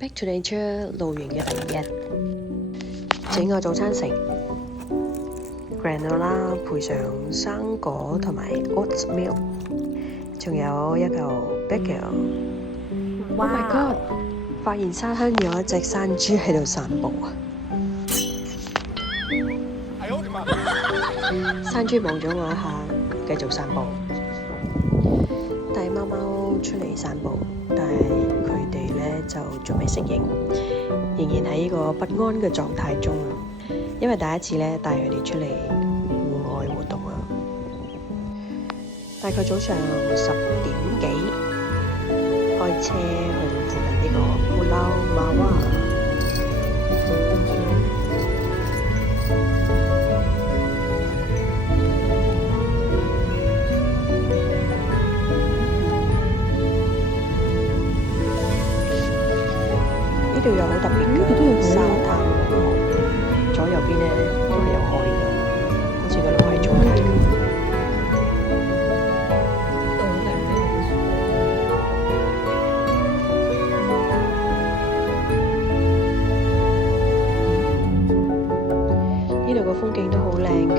Back to Nature 露營嘅第2日，整個早餐食 granola 配上生果同埋 oat milk， 仲有一嚿 bagel。Oh my god！ 發現沙灘有一隻山豬喺度散步啊！山豬望咗我一下，繼續散步。帶貓貓出嚟散步，但係佢哋咧就仲未適應，仍然喺呢個不安嘅狀態中啊！因為第一次咧帶佢哋出嚟戶外活動啊，大概早上10點幾開車去到附近呢個布撈馬哇。呢度有好特別嘅沙灘，左右邊咧都係有海㗎，好似個路喺中間咁。呢度個風景都好靚㗎。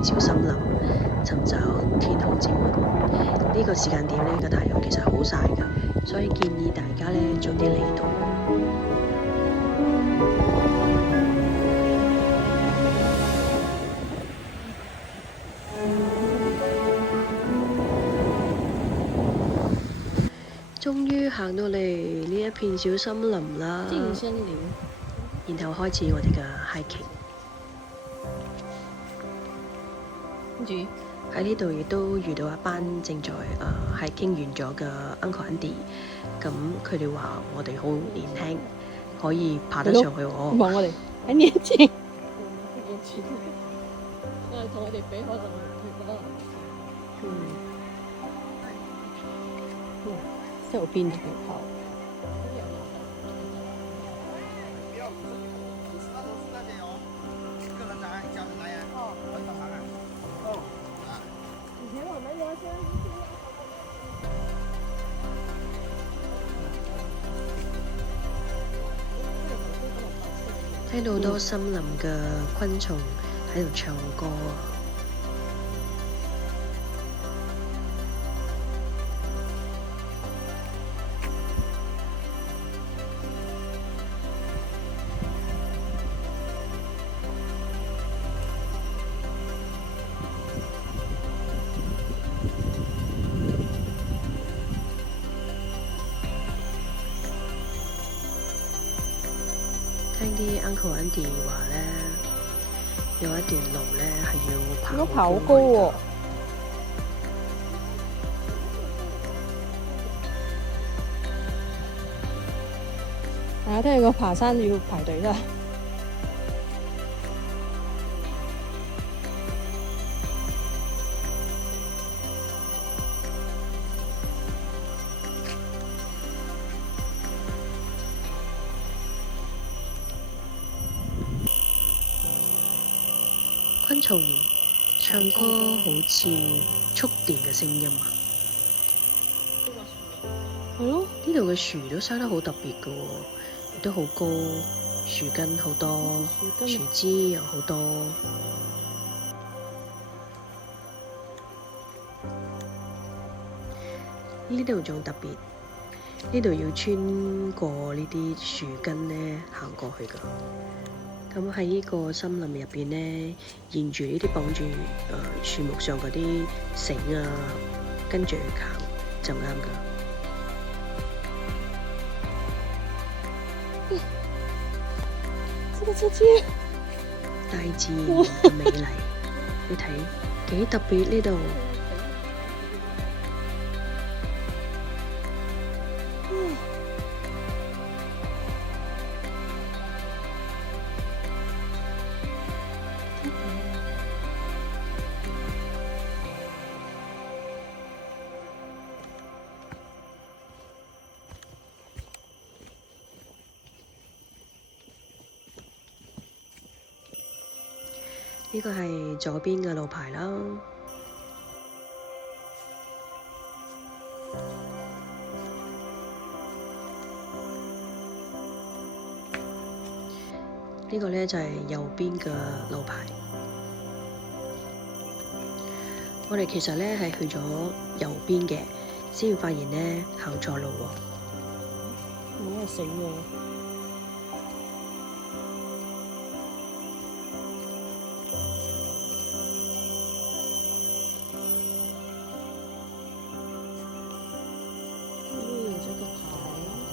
小森林尋找天空之門，呢個時間點呢個太陽其實好曬㗎，所以建議大家呢早啲嚟到。終於行到嚟呢一片小森林啦，然後開始我哋嘅 hiking。喺呢度亦都遇到一班正在hiking完咗嘅 uncle auntie， 咁佢哋話我哋好年輕，可以爬得上去喎。望我哋喺年輕，同我哋比可能即係邊條跑？聽到好多森林嘅昆蟲喺度唱歌啊！聽啲 uncle auntie 話咧，有一段路咧係要爬。跑好高喎！大家聽個爬山要排隊啦。昆蟲唱歌好似觸電嘅聲音啊！係咯，呢度嘅樹都生得好特別嘅喎，亦都好高，樹根好多，樹枝又好多。呢度仲特別，呢度要穿過呢啲樹根呢行過去㗎。咁喺呢個森林入邊呢，沿住呢啲綁住樹木上嗰啲繩啊，跟住行就啱㗎。大自然嘅美麗，你睇幾特別呢度。呢個係左邊嘅路牌啦。呢個呢就係右邊嘅路牌。我哋其實呢係去咗右邊嘅，先發現呢行錯路喎。冇人死我。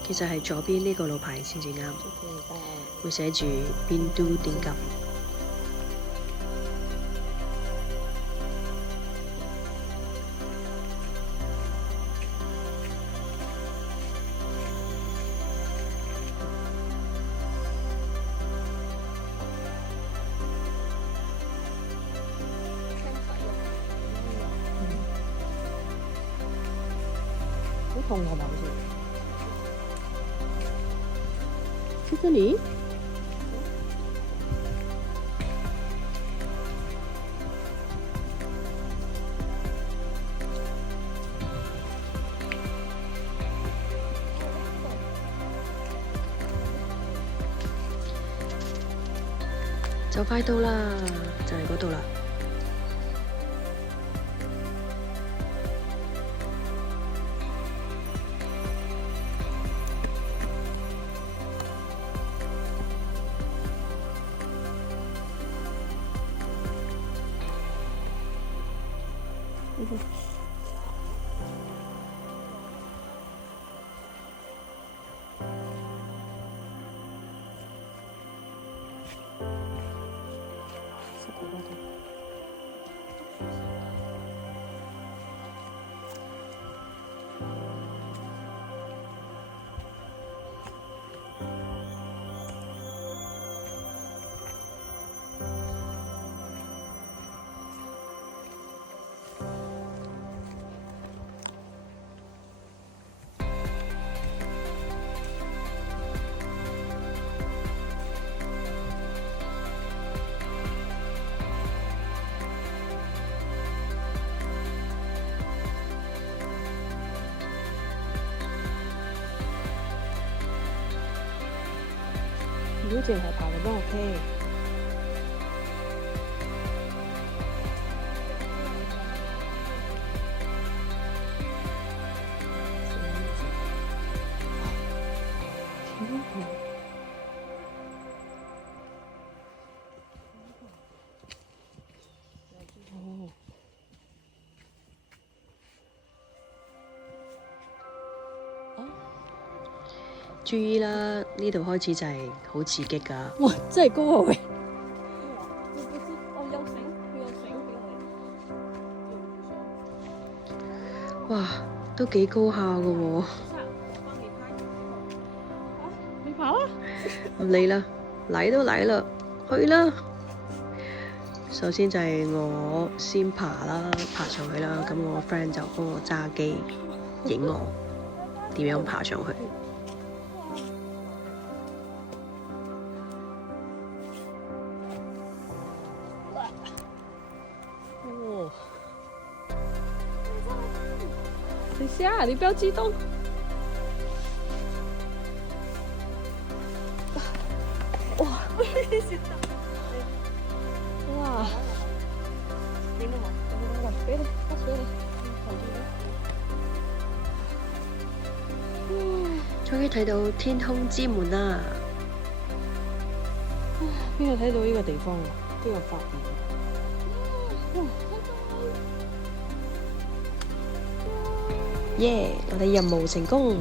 其實係左邊呢個路牌先至啱，會寫住邊都電急。好痛係咪好似？去這裡？就快到啦，就係嗰度啦。如果淨係爬就都 OK。注意啦，呢度開始就係好刺激㗎。哇！真係高啊喂！哇，都幾高下㗎喎。你爬啦！唔理啦，嚟都嚟啦，去啦！首先就係我先爬啦，爬上去啦，咁我 friend 就幫我揸機影我點樣爬上去。哦，等下，你不要激動。哇！哇！點都冇，俾你，俾你。終於睇到天空之門啦！邊度睇到呢個地方啊？邊個發現？耶！我哋任務成功。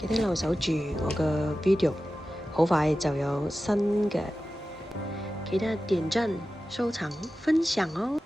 記得留守住我嘅 video， 好快就有新嘅，記得點讚、收藏、分享哦！